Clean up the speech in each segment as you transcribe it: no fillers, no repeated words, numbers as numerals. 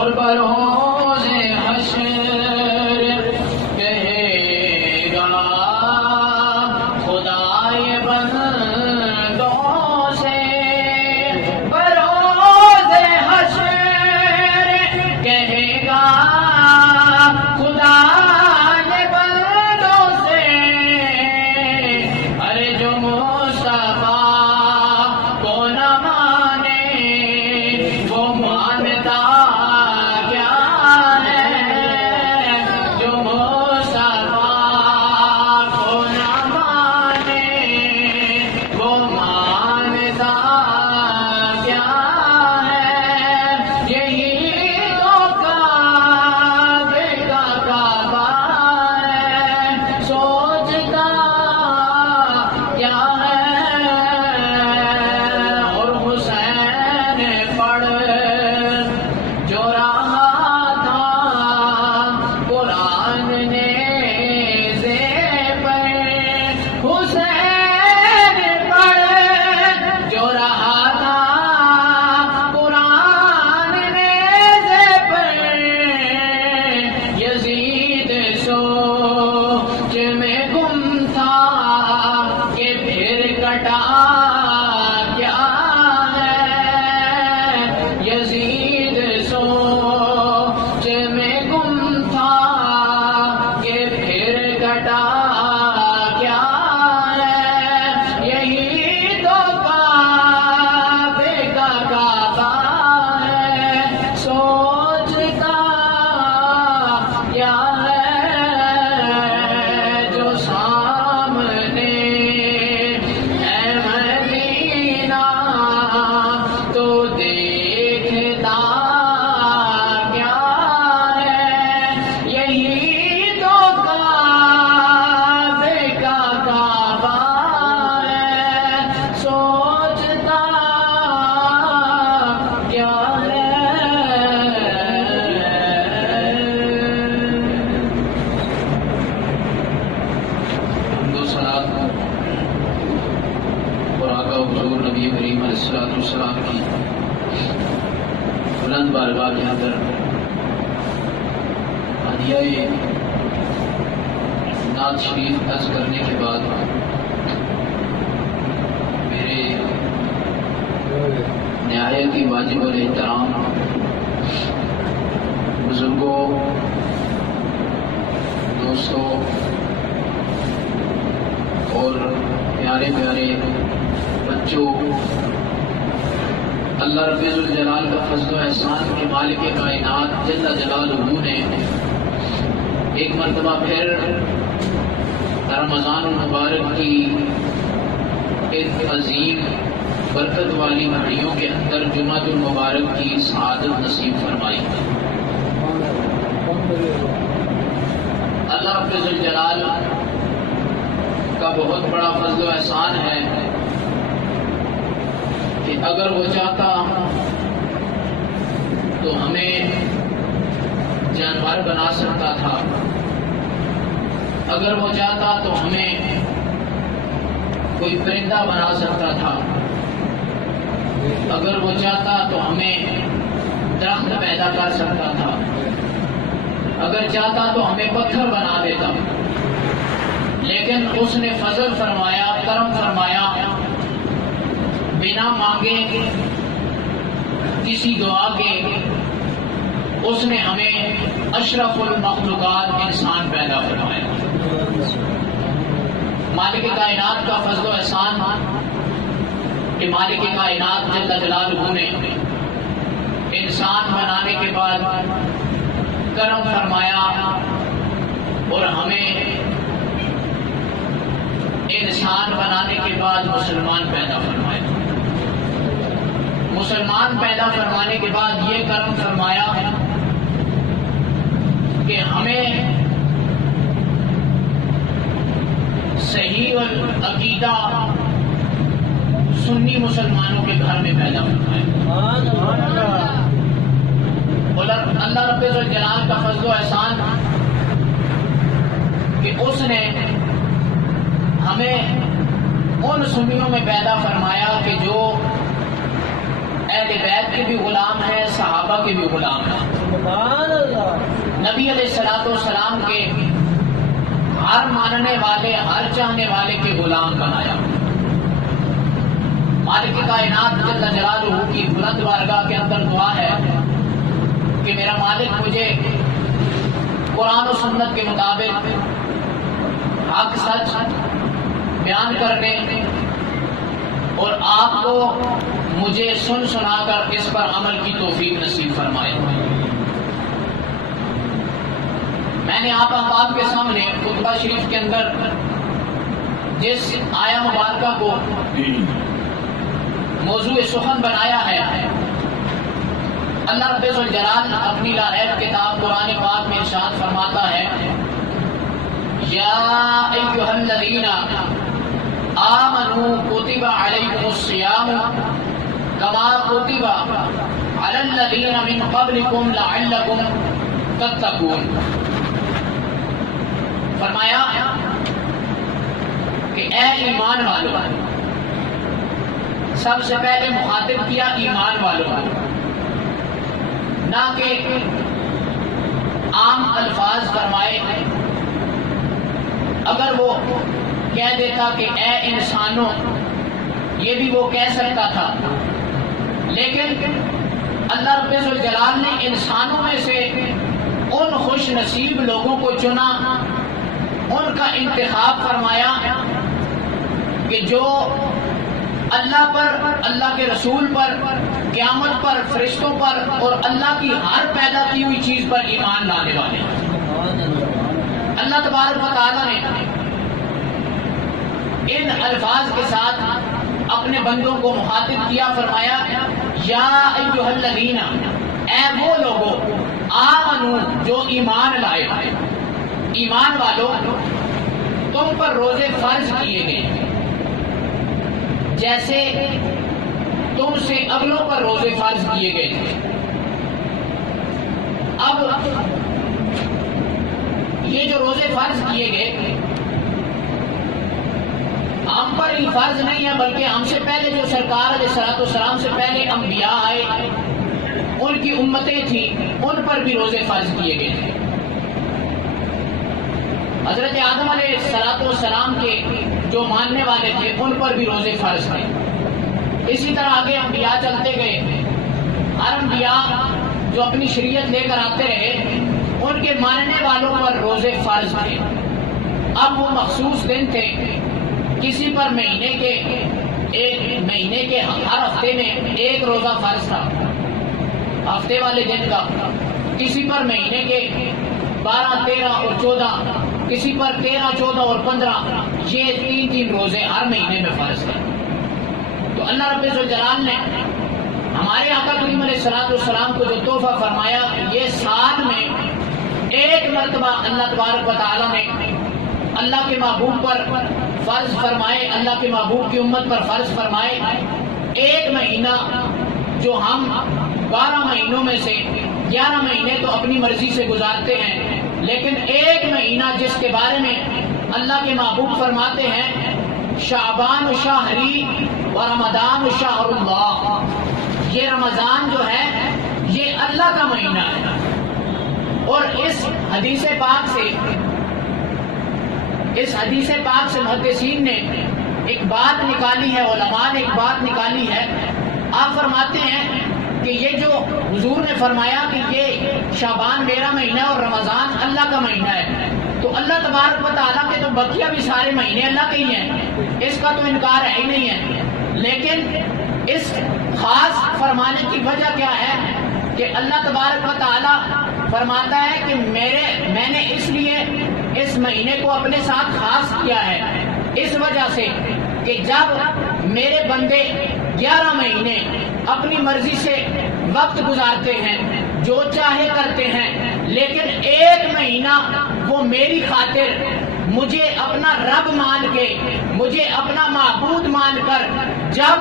اور بروز حشر کہے گا خدائے بندوں سے، بروز حشر کہے گا خدائے بندوں سے، ارے جو مصطفیٰ کو نہ مانے وہ مانتا کیا ہے، جو مصطفیٰ کو نہ مانے وہ مانتا کیا ہے، یہی تو کعبے کا کعبہ ہے، سوچتا کیا ہے، اور حسین پڑھ جو رہا تھا قرآن نیزے پر، حسین پڑھ جو رہا تھا قرآن نیزے پر، یزید سوچ میں گم تھا کہ پھر کٹا کیا ہے، یزید سوچ میں گم تھا کہ پھر کٹا کیا ہے، یہی تو کعبے کا کعبہ ہے، سوچتا کیا ہے، جو سامنے ہے مدینہ تو دیکھتا کیا ہے، یہی تو کعبے کا کعبہ ہے، سوچتا کیا ہے۔ حمد و ثنا اور آقا حضور نبی کریم علیہ السلام کی بلند بارگاہ کے اندر ہدیہ نعت شریف عرض کرنے کے بعد میرے نہایت ہی واجب الاحترام بزرگوں، دوستوں اور پیارے پیارے بچوں، اللہ رب ذوالجلال کا فضل و احسان کے مالک کائنات جل جلالہ نے ایک مرتبہ پھر رمضان المبارک کی ایک عظیم برکت والی گھڑیوں کے اندر جمعۃ المبارک کی سعادت نصیب فرمائی۔ اللہ رب ذوالجلال کا بہت بڑا فضل و احسان ہے کہ اگر وہ چاہتا تو ہمیں جانور بنا سکتا تھا، اگر وہ چاہتا تو ہمیں کوئی پرندہ بنا سکتا تھا، اگر وہ چاہتا تو ہمیں درخت پیدا کر سکتا تھا، اگر چاہتا تو ہمیں پتھر بنا دیتا، لیکن اس نے فضل فرمایا، کرم فرمایا، بنا مانگے کسی دعا کے اس نے ہمیں اشرف المخلوقات انسان پیدا فرمایا۔ مالک کائنات کا فضل و احسان کہ مالک کائنات جل جلالہ نے انسان بنانے کے بعد کرم فرمایا اور ہمیں انسان بنانے کے بعد مسلمان پیدا فرمایا۔ مسلمان پیدا فرمانے کے بعد یہ کرم فرمایا کہ ہمیں صحیح عقیدہ سنی مسلمانوں کے گھر میں پیدا فرمایا۔ اللہ رب الجلال کا فضل و احسان کہ اس نے ہمیں ان سنیوں میں پیدا فرمایا کہ جو اہل بیت کے بھی غلام ہیں، صحابہ کے بھی غلام ہیں۔ سبحان اللہ۔ نبی علیہ الصلوۃ والسلام کے ہر ماننے والے، ہر چاہنے والے کے غلام بنایا۔ مالک کائنات جل جلالہ کی بلند بارگاہ کے اندر دعا ہے کہ میرا مالک مجھے قرآن و سنت کے مطابق حق سچ بیان کرنے اور آپ کو مجھے سن سنا کر اس پر عمل کی توفیق نصیب فرمائے۔ میں نے آپ احباب کے سامنے خطبہ شریف کے اندر جس آیا مبارکہ کو موضوع سخن بنایا ہے، اللہ رب الجلال اپنی لا ریب کتاب قرآن پاک میں ارشاد فرماتا ہے، یا ایھا الذین آمنوا کتب علیکم الصیام کما کتب علی الذین من قبلکم لعلکم تتقون۔ فرمایا کہ اے ایمان والوں، سب سے پہلے مخاطب کیا ایمان والوں، نہ کہ عام الفاظ فرمائے۔ اگر وہ کہہ دیتا کہ اے انسانوں، یہ بھی وہ کہہ سکتا تھا، لیکن اللہ رب الجلال نے انسانوں میں سے ان خوش نصیب لوگوں کو چنا، ان کا انتخاب فرمایا کہ جو اللہ پر، اللہ کے رسول پر، قیامت پر، فرشتوں پر اور اللہ کی ہر پیدا کی ہوئی چیز پر ایمان لانے والے ہیں۔ اللہ تبارک و تعالیٰ نے ان الفاظ کے ساتھ اپنے بندوں کو مخاطب کیا، فرمایا یا ایھا الذین، اے وہ لوگوں، آمنو جو ایمان لائے، ایمان والوں تم پر روزے فرض کیے گئے جیسے تم سے اگلوں پر روزے فرض کیے گئے تھے۔ اب یہ جو روزے فرض کیے گئے ہم پر ہی فرض نہیں ہے، بلکہ ہم سے پہلے جو سرکار علیہ الصلوۃ والسلام سے پہلے انبیاء آئے، ان کی امتیں تھیں، ان پر بھی روزے فرض کیے گئے تھے۔ حضرت آدم علیہ الصلوۃ والسلام کے جو ماننے والے تھے ان پر بھی روزے فرض تھے۔ اسی طرح آگے انبیاء چلتے گئے، ہر انبیاء جو اپنی شریعت لے کر آتے رہے ان کے ماننے والوں پر روزے فرض تھے۔ اب وہ مخصوص دن تھے، کسی پر مہینے کے ہر ہفتے میں ایک روزہ فرض تھا ہفتے والے دن کا، کسی پر مہینے کے 12، 13 اور 14، کسی پر 13، 14 اور 15، یہ 3 روزے ہر مہینے میں فرض ہیں۔ تو اللہ رب الجلال نے ہمارے آقا کریم علیہ الصلوۃ والسلام کو جو تحفہ فرمایا، یہ سال میں ایک مرتبہ اللہ تبارک و تعالیٰ نے اللہ کے محبوب پر فرض فرمائے، اللہ کے محبوب کی امت پر فرض فرمائے۔ ایک مہینہ جو ہم 12 مہینوں میں سے 11 مہینے تو اپنی مرضی سے گزارتے ہیں، لیکن ایک مہینہ جس کے بارے میں اللہ کے محبوب فرماتے ہیں شعبان شہری و رمضان شہر اللہ، یہ رمضان جو ہے یہ اللہ کا مہینہ ہے۔ اور اس حدیث پاک سے محدثین نے ایک بات نکالی ہے، علماء نے ایک بات نکالی ہے۔ آپ فرماتے ہیں کہ یہ جو حضور نے فرمایا کہ یہ شعبان میرا مہینہ اور رمضان اللہ کا مہینہ ہے، تو اللہ تبارک و تعالیٰ کے تو بقیہ بھی سارے مہینے اللہ کے ہی ہیں، اس کا تو انکار ہے ہی نہیں ہے، لیکن اس خاص فرمانے کی وجہ کیا ہے کہ اللہ تبارک و تعالیٰ فرماتا ہے کہ میں نے اس لیے اس مہینے کو اپنے ساتھ خاص کیا ہے، اس وجہ سے کہ جب میرے بندے 11 مہینے اپنی مرضی سے وقت گزارتے ہیں، جو چاہے کرتے ہیں، لیکن ایک مہینہ وہ میری خاطر مجھے اپنا رب مان کے، مجھے اپنا معبود مان کر، جب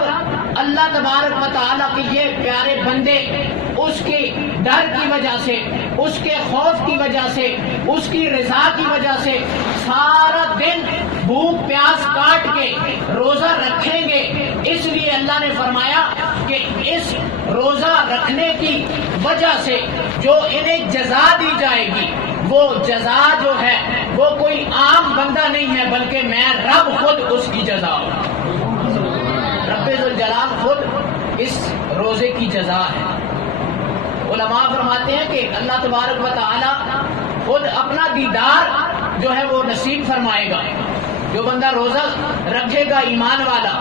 اللہ تبارک و تعالیٰ کے یہ پیارے بندے اس کے ڈر کی وجہ سے، اس کے خوف کی وجہ سے، اس کی رضا کی وجہ سے سارا دن بھوک پیاس کاٹ کے روزہ رکھیں گے، اس لیے اللہ نے فرمایا کہ اس روزہ رکھنے کی وجہ سے جو انہیں جزا دی جائے گی، وہ جزا جو ہے وہ کوئی عام بندہ نہیں ہے، بلکہ میں رب خود اس کی جزا ہوں۔ رب ذوالجلال خود اس روزے کی جزا ہے۔ علماء فرماتے ہیں کہ اللہ تبارک و تعالی خود اپنا دیدار جو ہے وہ نصیب فرمائے گا۔ جو بندہ روزہ رکھے گا ایمان والا،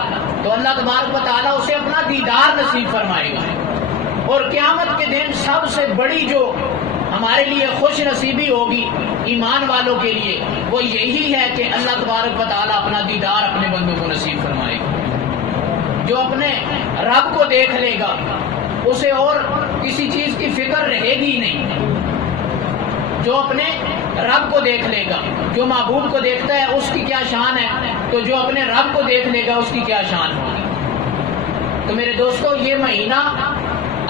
تو اللہ تبارک و تعالی اسے اپنا دیدار نصیب فرمائے گا۔ اور قیامت کے دن سب سے بڑی جو ہمارے لیے خوش نصیبی ہوگی ایمان والوں کے لیے، وہ یہی ہے کہ اللہ تبارک و تعالی اپنا دیدار اپنے بندوں کو نصیب فرمائے گا۔ جو اپنے رب کو دیکھ لے گا اسے اور کسی چیز کی فکر رہے گی نہیں۔ جو اپنے رب کو دیکھ لے گا، جو محبوب کو دیکھتا ہے اس کی کیا شان ہے، تو جو اپنے رب کو دیکھ لے گا اس کی کیا شان ہوگی۔ تو میرے دوستو، یہ مہینہ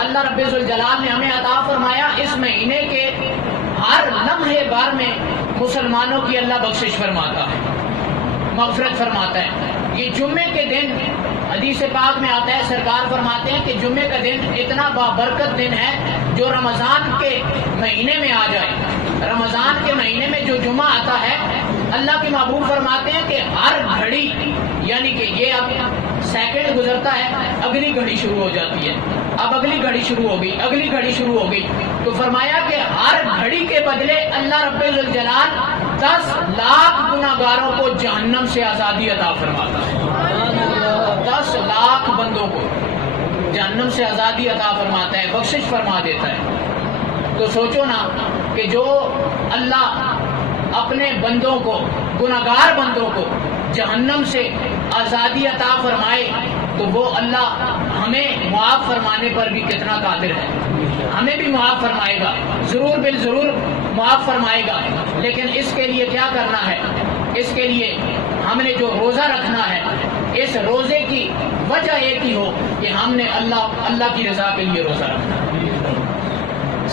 اللہ رب ذوالجلال نے ہمیں عطا فرمایا۔ اس مہینے کے ہر لمحے بار میں مسلمانوں کی اللہ بخشش فرماتا ہے، مغفرت فرماتا ہے۔ یہ جمعے کے دن حدیث پاک میں آتا ہے، سرکار فرماتے ہیں کہ جمعے کا دن اتنا بابرکت دن ہے جو رمضان کے مہینے میں آ جائے۔ رمضان کے مہینے میں جو جمعہ آتا ہے، اللہ کے محبوب فرماتے ہیں کہ ہر گھڑی، یعنی کہ یہ اب سیکنڈ گزرتا ہے، اگلی گھڑی شروع ہو جاتی ہے، اب اگلی گھڑی شروع ہو گئی، اگلی گھڑی شروع ہو گئی۔ تو فرمایا کہ ہر گھڑی کے بدلے اللہ رب الجلال 10 لاکھ گناہگاروں کو جہنم سے آزادی عطا فرماتا ہے۔ 10 لاکھ بندوں کو جہنم سے آزادی عطا فرماتا ہے، بخشش فرما دیتا ہے۔ تو سوچو نا کہ جو اللہ اپنے بندوں کو، گناہگار بندوں کو جہنم سے آزادی عطا فرمائے، تو وہ اللہ ہمیں معاف فرمانے پر بھی کتنا قادر ہے۔ ہمیں بھی معاف فرمائے گا، ضرور بالضرور معاف فرمائے گا۔ لیکن اس کے لیے کیا کرنا ہے؟ اس کے لیے ہم نے جو روزہ رکھنا ہے، اس روزے کی وجہ ایک ہی ہو کہ ہم نے اللہ کی رضا کے لیے روزہ رکھنا ہے۔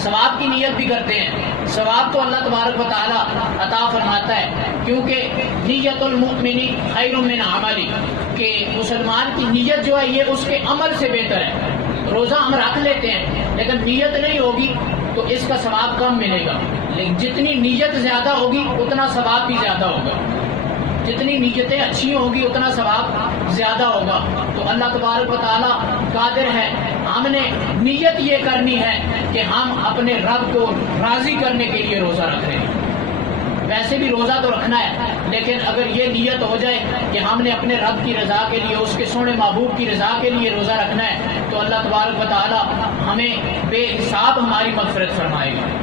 ثواب کی نیت بھی کرتے ہیں، ثواب تو اللہ تبارک و تعالی عطا فرماتا ہے، کیونکہ نیت المؤمن خیر من عملی، کہ مسلمان کی نیت جو ہے یہ اس کے عمل سے بہتر ہے۔ روزہ ہم رکھ لیتے ہیں لیکن نیت نہیں ہوگی تو اس کا ثواب کم ملے گا، لیکن جتنی نیت زیادہ ہوگی اتنا ثواب بھی زیادہ ہوگا۔ جتنی نیتیں اچھی ہوں گی اتنا ثواب زیادہ ہوگا۔ تو اللہ تبارک و تعالی قادر ہے، ہم نے نیت یہ کرنی ہے کہ ہم اپنے رب کو راضی کرنے کے لیے روزہ رکھ رہے ہیں۔ ویسے بھی روزہ تو رکھنا ہے، لیکن اگر یہ نیت ہو جائے کہ ہم نے اپنے رب کی رضا کے لیے، اس کے سونے محبوب کی رضا کے لیے روزہ رکھنا ہے، تو اللہ تبارک و تعالی ہمیں بے حساب ہماری مغفرت فرمائے گا۔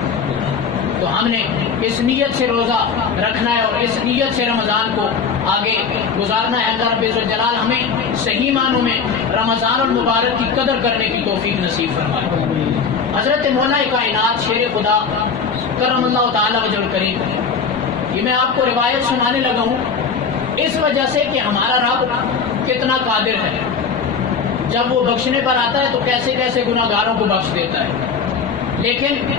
تو ہم نے اس نیت سے روزہ رکھنا ہے اور اس نیت سے رمضان کو آگے گزارنا ہے۔ اللہ رب الجلال ہمیں صحیح معنوں میں رمضان المبارک کی قدر کرنے کی توفیق نصیب فرمائے۔ حضرت مولا کائنات شیر خدا کرم اللہ تعالی وجہ الکریم، یہ میں آپ کو روایت سنانے لگا ہوں اس وجہ سے کہ ہمارا رب کتنا قادر ہے۔ جب وہ بخشنے پر آتا ہے تو کیسے کیسے گناہگاروں کو بخش دیتا ہے، لیکن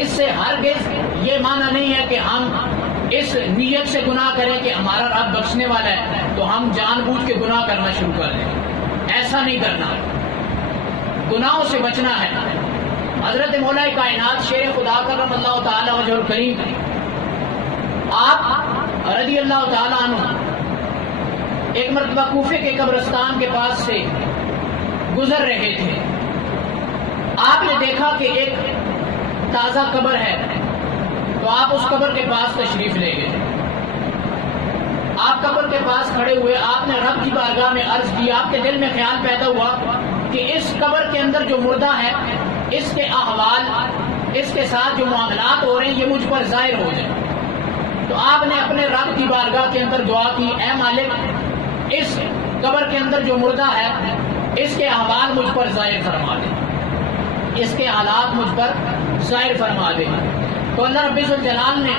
اس سے ہرگز یہ معنی نہیں ہے کہ ہم اس نیت سے گناہ کریں کہ ہمارا رب بخشنے والا ہے تو ہم جان بوجھ کے گناہ کرنا شروع کر دیں۔ ایسا نہیں کرنا، گناہوں سے بچنا ہے۔ حضرت مولا کائنات شیر خدا کرم اللہ تعالی وجہ الکریم، آپ رضی اللہ تعالیٰ عنہ ایک مرتبہ کوفے کے قبرستان کے پاس سے گزر رہے تھے۔ آپ نے دیکھا کہ ایک تازہ قبر ہے، تو آپ اس قبر کے پاس تشریف لے گئے۔ آپ قبر کے پاس کھڑے ہوئے، آپ نے رب کی بارگاہ میں عرض کی، آپ کے دل میں خیال پیدا ہوا کہ اس قبر کے اندر جو مردہ ہے، اس کے احوال، اس کے ساتھ جو معاملات ہو رہے ہیں، یہ مجھ پر ظاہر ہو جائے۔ تو آپ نے اپنے رب کی بارگاہ کے اندر دعا کی، اے مالک، اس قبر کے اندر جو مردہ ہے اس کے احوال مجھ پر ظاہر فرما دے، اس کے حالات مجھ پر ظاہر فرما دے۔ تو اللہ رب الجلال نے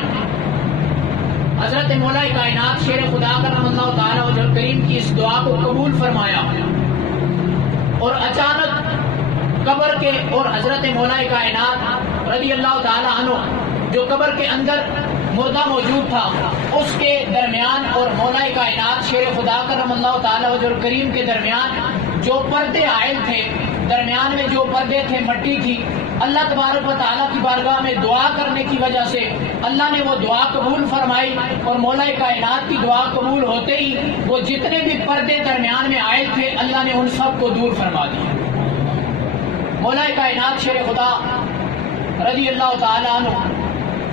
حضرت مولا کائنات شیر خدا کرم اللہ تعالی وجہ الکریم کی اس دعا کو قبول فرمایا، اور اچانک قبر کے اور حضرت مولا کائنات رضی اللہ تعالی عنہ جو قبر کے اندر مردہ موجود تھا اس کے درمیان اور مولا کائنات شیر خدا کرم اللہ تعالی وجہ الکریم کے درمیان جو پردے عائل تھے، درمیان میں جو پردے تھے مٹی تھی، اللہ تبارک و تعالیٰ کی بارگاہ میں دعا کرنے کی وجہ سے اللہ نے وہ دعا قبول فرمائی، اور مولا کائنات کی دعا قبول ہوتے ہی وہ جتنے بھی پردے درمیان میں عائل تھے اللہ نے ان سب کو دور فرما دیا۔ مولا کائنات شیر خدا رضی اللہ تعالیٰ عنہ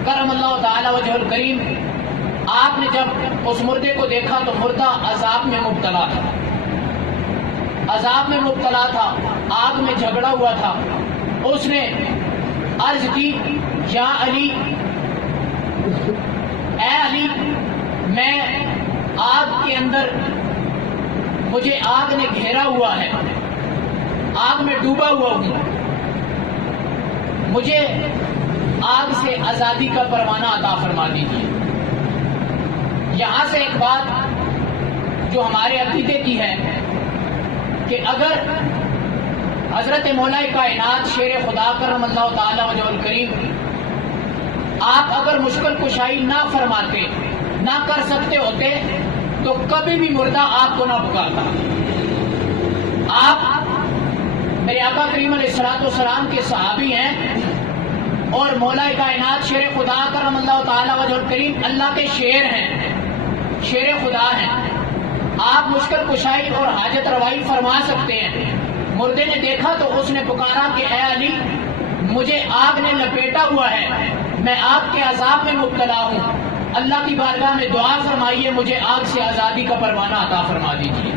کرم اللہ تعالیٰ وجہ الکریم، آپ نے جب اس مردے کو دیکھا تو مردہ عذاب میں مبتلا تھا، عذاب میں مبتلا تھا، آگ میں جھگڑا ہوا تھا۔ اس نے عرض کی، یا علی، اے علی، میں آگ کے اندر، مجھے آگ نے گھیرا ہوا ہے، آگ میں ڈوبا ہوا ہوں، مجھے آگ سے آزادی کا پروانہ عطا فرما دیجیے۔ یہاں سے ایک بات جو ہمارے عقیدے کی ہے کہ اگر حضرت مولا کائنات شیر خدا کرم اللہ تعالی وجہ الکریم آپ اگر مشکل کشائی نہ فرماتے، نہ کر سکتے ہوتے تو کبھی بھی مردہ آپ کو نہ پکارتا۔ آپ میرے آقا کریم علیہ الصلوۃ والسلام کے صحابی ہیں اور مولا کائنات شیر خدا کرم اللہ تعالی وجہ الکریم اللہ کے شیر ہیں، شیر خدا ہیں۔ آپ مشکل کشائی اور حاجت روائی فرما سکتے ہیں۔ مردے نے دیکھا تو اس نے پکارا کہ اے علی، مجھے آگ نے لپیٹا ہوا ہے، میں آگ کے عذاب میں مبتلا ہوں، اللہ کی بارگاہ میں دعا فرمائیے، مجھے آگ سے آزادی کا پروانہ عطا فرما دیجیے۔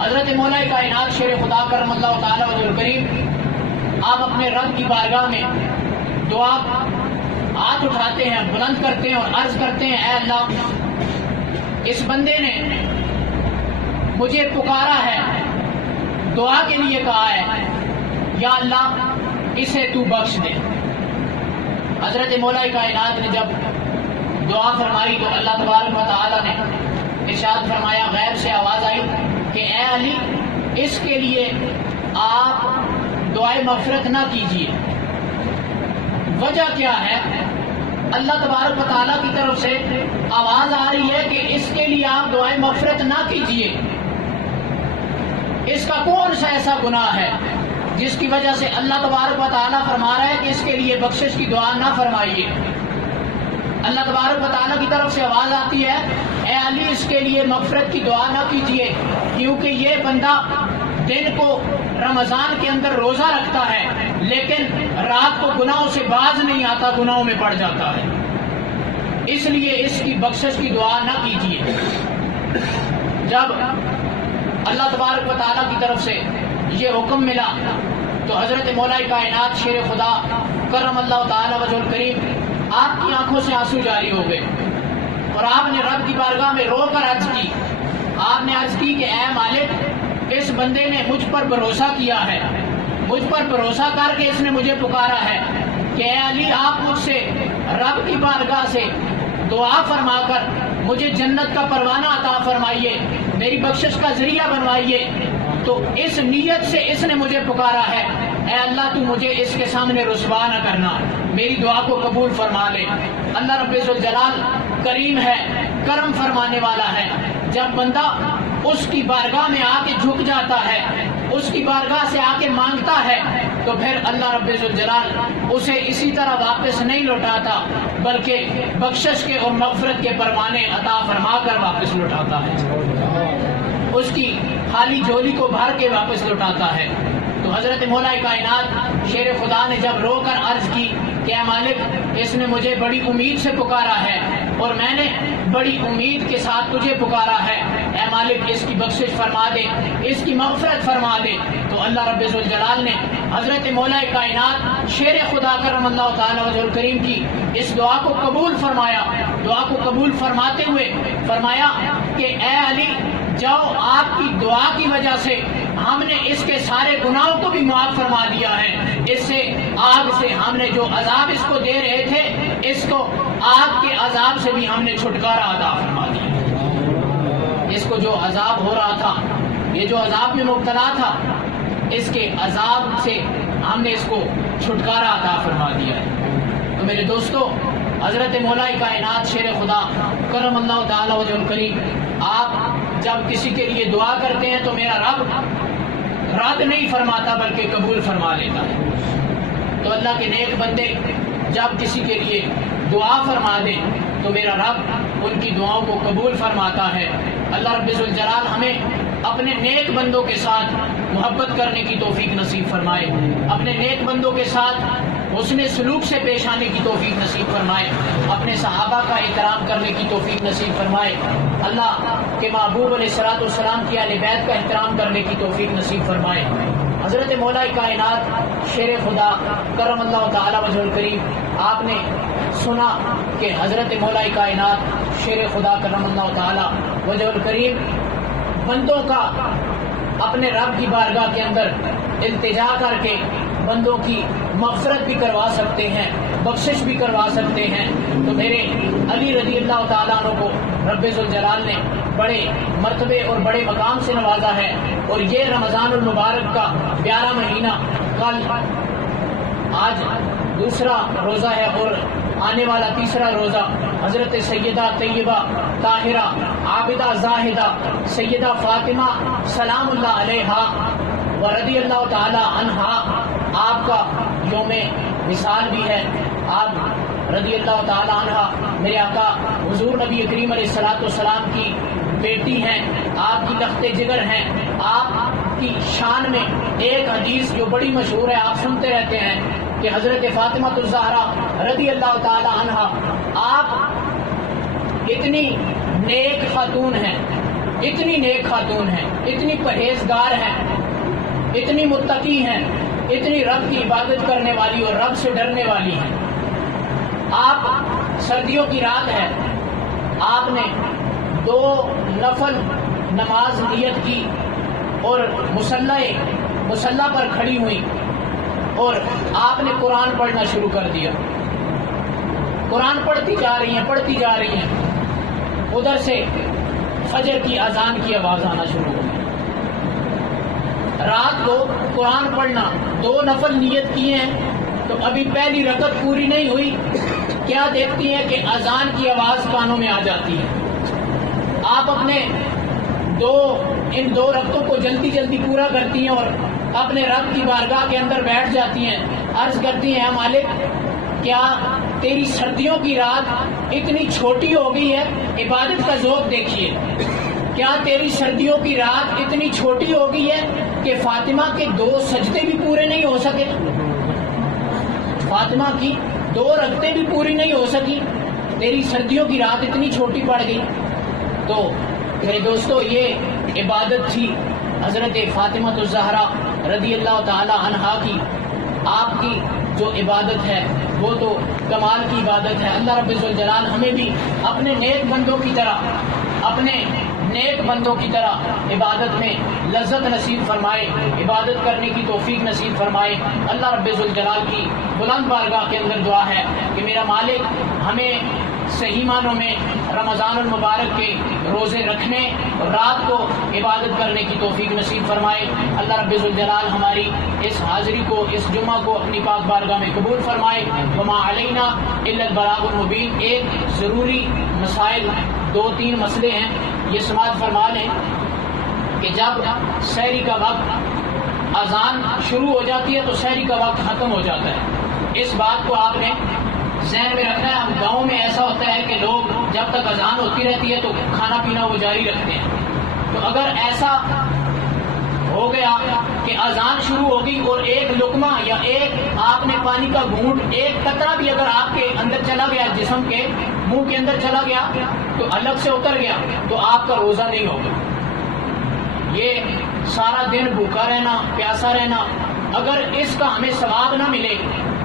حضرت مولا کائنات شیر خدا کرم اللہ تعالی وجہ الکریم آپ اپنے رب کی بارگاہ میں دعا ہاتھ اٹھاتے ہیں، بلند کرتے ہیں اور عرض کرتے ہیں، اے اللہ، اس بندے نے مجھے پکارا ہے، دعا کے لیے کہا ہے، یا اللہ اسے تو بخش دے۔ حضرت مولا کائنات نے جب دعا فرمائی تو اللہ تبارک و تعالی نے ارشاد فرمایا، غیب سے آواز آئی کہ اے علی، اس کے لیے آپ دعائے مغفرت نہ کیجیے۔ وجہ کیا ہے؟ اللہ تبارک و تعالیٰ کی طرف سے آواز آ رہی ہے کہ اس کے لیے آپ دعائے مغفرت نہ کیجیے۔ اس کا کون سا ایسا گناہ ہے جس کی وجہ سے اللہ تبارک و تعالیٰ فرما رہا ہے کہ اس کے لیے بخشش کی دعا نہ فرمائیے؟ اللہ تبارک و تعالیٰ کی طرف سے آواز آتی ہے، اے علی، اس کے لیے مغفرت کی دعا نہ کیجیے، کیونکہ یہ بندہ دن کو رمضان کے اندر روزہ رکھتا ہے لیکن رات کو گناہوں سے باز نہیں آتا، گناہوں میں پڑ جاتا ہے، اس لیے اس کی بخشش کی دعا نہ کیجیے۔ جب اللہ تبارک و تعالیٰ کی طرف سے یہ حکم ملا تو حضرت مولا کائنات شیر خدا کرم اللہ تعالی وجہ الکریم آپ کی آنکھوں سے آنسو جاری ہو گئے اور آپ نے رب کی بارگاہ میں رو کر عرض کی، آپ نے عرض کی کہ اے مالک، اس بندے نے مجھ پر بھروسہ کیا ہے، مجھ پر بھروسہ کر کے اس نے مجھے پکارا ہے کہ اے علی، آپ مجھ سے رب کی بارگاہ سے دعا فرما کر مجھے جنت کا پروانہ عطا فرمائیے، میری بخشش کا ذریعہ بنوائیے۔ تو اس نیت سے اس نے مجھے پکارا ہے، اے اللہ تو مجھے اس کے سامنے رسوا نہ کرنا، میری دعا کو قبول فرما لے۔ اللہ رب ذوالجلال کریم ہے، کرم فرمانے والا ہے۔ جب بندہ اس کی بارگاہ میں آ کے جھک جاتا ہے، اس کی بارگاہ سے آ کے مانگتا ہے تو پھر اللہ رب ذوالجلال اسے اسی طرح واپس نہیں لوٹاتا بلکہ بخشش کے اور مغفرت کے پروانے عطا فرما کر واپس لوٹاتا ہے، اس کی خالی جھولی کو بھر کے واپس لوٹاتا ہے۔ تو حضرت مولا کائنات شیر خدا نے جب رو کر عرض کی کہ اے مالک، اس نے مجھے بڑی امید سے پکارا ہے اور میں نے بڑی امید کے ساتھ تجھے پکارا ہے، اے مالک اس کی بخشش فرما دے، اس کی مغفرت فرما دے، تو اللہ رب ذوالجلال نے حضرت مولا کائنات شیر خدا کرم اللہ تعالی وجہ الکریم کی اس دعا کو قبول فرمایا۔ دعا کو قبول فرماتے ہوئے فرمایا کہ اے علی، جاؤ، آپ کی دعا کی وجہ سے ہم نے اس کے سارے گناہوں کو بھی معاف فرما دیا ہے، اس سے آگ سے ہم نے جو عذاب اس کو دے رہے تھے، اس کو آگ کے عذاب سے بھی ہم نے چھٹکارا عطا فرما دیا۔ اس کو جو عذاب ہو رہا تھا، یہ جو عذاب میں مبتلا تھا، اس کے عذاب سے ہم نے اس کو چھٹکارا عطا فرما دیا ہے۔ تو میرے دوستو، حضرت مولا کائنات شیر خدا کرم اللہ تعالی وجہ الکریم، آپ جب کسی کے لیے دعا کرتے ہیں تو میرا رب رد نہیں فرماتا بلکہ قبول فرما لیتا ہے۔ تو اللہ کے نیک بندے جب کسی کے لیے دعا فرما دیں تو میرا رب ان کی دعاؤں کو قبول فرماتا ہے۔ اللہ رب ذوالجلال ہمیں اپنے نیک بندوں کے ساتھ محبت کرنے کی توفیق نصیب فرمائے، اپنے نیک بندوں کے ساتھ حسن سلوک سے پیش آنے کی توفیق نصیب فرمائے، اپنے صحابہ کا احترام کرنے کی توفیق نصیب فرمائے، اللہ کے محبوب علیہ الصلوۃ والسلام کی اہل بیت کا احترام کرنے کی توفیق نصیب فرمائے۔ حضرت مولا کائنات شیر خدا کرم اللہ تعالی وجہ الکریم، آپ نے سنا کہ حضرت مولا کائنات شیر خدا کرم اللہ تعالی وجہ الکریم بندوں کا اپنے رب کی بارگاہ کے اندر التجا کر کے بندوں کی مغفرت بھی کروا سکتے ہیں، بخشش بھی کروا سکتے ہیں۔ تو میرے علی رضی اللہ تعالیٰ عنہ کو رب ذوالجلال نے بڑے مرتبے اور بڑے مقام سے نوازا ہے، اور یہ رمضان المبارک کا 11 مہینہ کل آج دوسرا روزہ ہے اور آنے والا تیسرا روزہ حضرت سیدہ طیبہ طاہرہ عابدہ زاہدہ سیدہ فاطمہ سلام اللہ علیہا و رضی اللہ تعالی عنہا آپ کا یوم وصال بھی ہے۔ آپ رضی اللہ تعالی عنہا میرے آقا حضور نبی کریم علیہ الصلوۃ والسلام کی بیٹی ہیں، آپ کی لخت جگر ہیں۔ آپ کی شان میں ایک حدیث جو بڑی مشہور ہے، آپ سنتے رہتے ہیں کہ حضرت فاطمہ الزہرا رضی اللہ تعالی عنہا آپ اتنی نیک خاتون ہیں، اتنی نیک خاتون ہیں، اتنی پرہیزگار ہیں، اتنی متقی ہیں، اتنی رب کی عبادت کرنے والی اور رب سے ڈرنے والی ہیں۔ آپ سردیوں کی رات ہے، آپ نے 2 نفل نماز نیت کی اور مصلی پر کھڑی ہوئی اور آپ نے قرآن پڑھنا شروع کر دیا۔ قرآن پڑھتی جا رہی ہیں، ادھر سے فجر کی اذان کی آواز آنا شروع ہو گئی۔ رات کو قرآن پڑھنا 2 نفل نیت کیے ہیں تو ابھی پہلی رکعت پوری نہیں ہوئی، کیا دیکھتی ہیں کہ اذان کی آواز کانوں میں آ جاتی ہے۔ آپ اپنے ان 2 رکعتوں کو جلدی جلدی پورا کرتی ہیں اور اپنے رب کی بارگاہ کے اندر بیٹھ جاتی ہیں، عرض کرتی ہیں، اے مالک، کیا تیری سردیوں کی رات اتنی چھوٹی ہو گئی ہے؟ عبادت کا ذوق دیکھیے، کیا تیری سردیوں کی رات اتنی چھوٹی ہو گئی ہے کہ فاطمہ کے 2 سجدے بھی پورے نہیں ہو سکے؟ فاطمہ کی 2 رکعتیں بھی پوری نہیں ہو سکی، تیری سردیوں کی رات اتنی چھوٹی پڑ گئی۔ تو میرے دوستو، یہ عبادت تھی حضرت فاطمہ الزہرا رضی اللہ تعالی عنہا کی۔ آپ کی جو عبادت ہے وہ تو کمال کی عبادت ہے۔ اللہ رب ذوالجلال ہمیں بھی اپنے نیک بندوں کی طرح عبادت میں لذت نصیب فرمائے، عبادت کرنے کی توفیق نصیب فرمائے۔ اللہ رب ذوالجلال کی بلند بارگاہ کے اندر دعا ہے کہ میرا مالک ہمیں صحیح معنوں میں رمضان المبارک کے روزے رکھنے اور رات کو عبادت کرنے کی توفیق نصیب فرمائے۔ اللہ رب ذوالجلال ہماری اس حاضری کو، اس جمعہ کو اپنی پاک بارگاہ میں قبول فرمائے۔ وما علینا الا البلاغ المبین۔ ایک ضروری مسائل، 2-3 مسئلے ہیں، یہ سماعت فرما لیں کہ جب سحری کا وقت اذان شروع ہو جاتی ہے تو سحری کا وقت ختم ہو جاتا ہے۔ اس بات کو آپ نے ذہن میں رکھنا ہے۔ ہم گاؤں میں ایسا ہوتا ہے کہ لوگ جب تک اذان ہوتی رہتی ہے تو کھانا پینا وہ جاری رکھتے ہیں۔ تو اگر ایسا ہو گیا کہ اذان شروع ہوگی اور ایک لقمہ یا ایک آپ نے پانی کا گھونٹ، ایک قطرہ بھی اگر آپ کے اندر چلا گیا، جسم کے منہ کے اندر چلا گیا تو الگ سے اتر گیا تو آپ کا روزہ نہیں ہوگا۔ یہ سارا دن بھوکا رہنا، پیاسا رہنا، اگر اس کا ہمیں ثواب نہ ملے،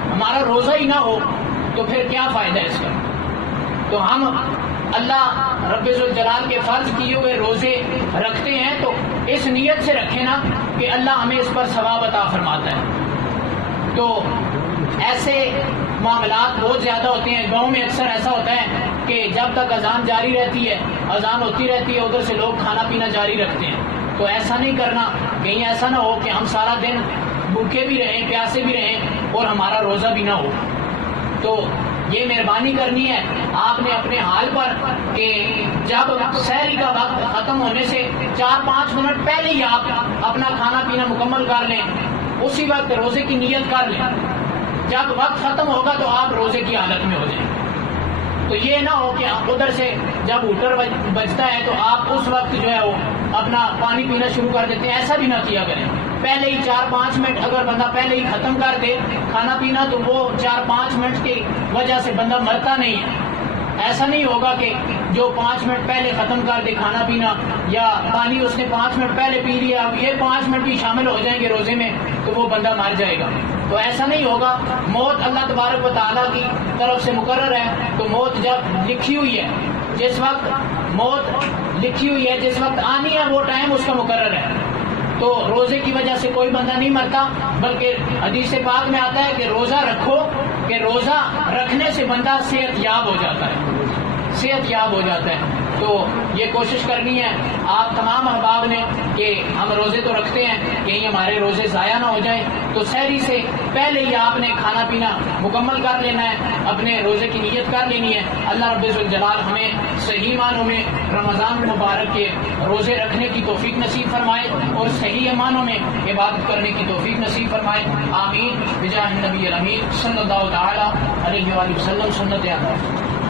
ہمارا روزہ ہی نہ ہو تو پھر کیا فائدہ ہے اس کا؟ تو ہم اللہ رب ذوالجلال کے فرض کیے ہوئے روزے رکھتے ہیں تو اس نیت سے رکھیں نا کہ اللہ ہمیں اس پر ثواب عطا فرماتا ہے۔ تو ایسے معاملات بہت زیادہ ہوتے ہیں گاؤں میں، اکثر ایسا ہوتا ہے کہ جب تک اذان جاری رہتی ہے، اذان ہوتی رہتی ہے، ادھر سے لوگ کھانا پینا جاری رکھتے ہیں۔ تو ایسا نہیں کرنا، کہیں ایسا نہ ہو کہ ہم سارا دن بھوکے بھی رہیں، پیاسے بھی رہیں اور ہمارا روزہ بھی نہ ہو۔ تو یہ مہربانی کرنی ہے آپ نے اپنے حال پر کہ جب سحری کا وقت ختم ہونے سے 4-5 منٹ پہلے ہی آپ اپنا کھانا پینا مکمل کر لیں، اسی وقت روزے کی نیت کر لیں. جب وقت ختم ہوگا تو آپ روزے کی حالت میں ہو جائیں. تو یہ نہ ہو کہ ادھر سے جب ہوٹر بجتا ہے تو آپ اس وقت جو ہے وہ اپنا پانی پینا شروع کر دیتے ہیں. ایسا بھی نہ کیا کریں. پہلے ہی 4-5 منٹ اگر بندہ پہلے ہی ختم کر دے کھانا پینا تو وہ 4-5 منٹ کی وجہ سے بندہ مرتا نہیں ہے. ایسا نہیں ہوگا کہ جو 5 منٹ پہلے ختم کر دے کھانا پینا یا پانی اس نے 5 منٹ پہلے پی لیا، اب یہ 5 منٹ بھی شامل ہو جائیں گے روزے میں تو وہ بندہ مر جائے گا. تو ایسا نہیں ہوگا. موت اللہ تبارک و تعالیٰ کی طرف سے مقرر ہے. تو موت جب لکھی ہوئی ہے، جس وقت موت لکھی ہوئی ہے، جس وقت آنی ہے وہ ٹائم اس کا مقرر ہے. تو روزے کی وجہ سے کوئی بندہ نہیں مرتا، بلکہ حدیث پاک میں آتا ہے کہ روزہ رکھو، کہ روزہ رکھنے سے بندہ صحت یاب ہو جاتا ہے، صحت یاب ہو جاتا ہے. تو یہ کوشش کرنی ہے آپ تمام احباب نے کہ ہم روزے تو رکھتے ہیں، کہیں ہمارے روزے ضائع نہ ہو جائیں. تو سحری سے پہلے ہی آپ نے کھانا پینا مکمل کر لینا ہے، اپنے روزے کی نیت کر لینی ہے. اللہ رب الجلال ہمیں صحیح معنوں میں رمضان مبارک کے روزے رکھنے کی توفیق نصیب فرمائے اور صحیح معنوں میں عبادت کرنے کی توفیق نصیب فرمائے. آمین بجاہ النبی الامین صلی اللہ تعالی علیہ وآلہ وسلم. سنت